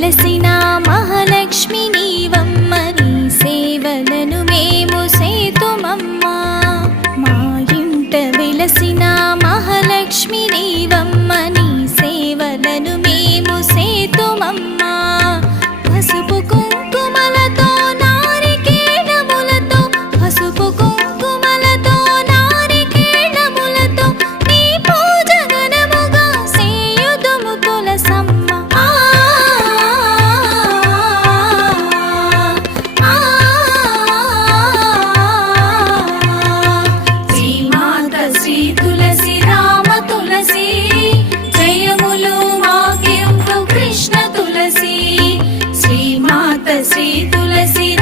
వెలసిన మహాలక్ష్మి నీవమ్మ నీ సేవలను మేము సేతుమమ్మ మా ఇంట వెలసిన మహాలక్ష్మి నీవమ్మ నీ సేవలను మేము శ్రీ తులసి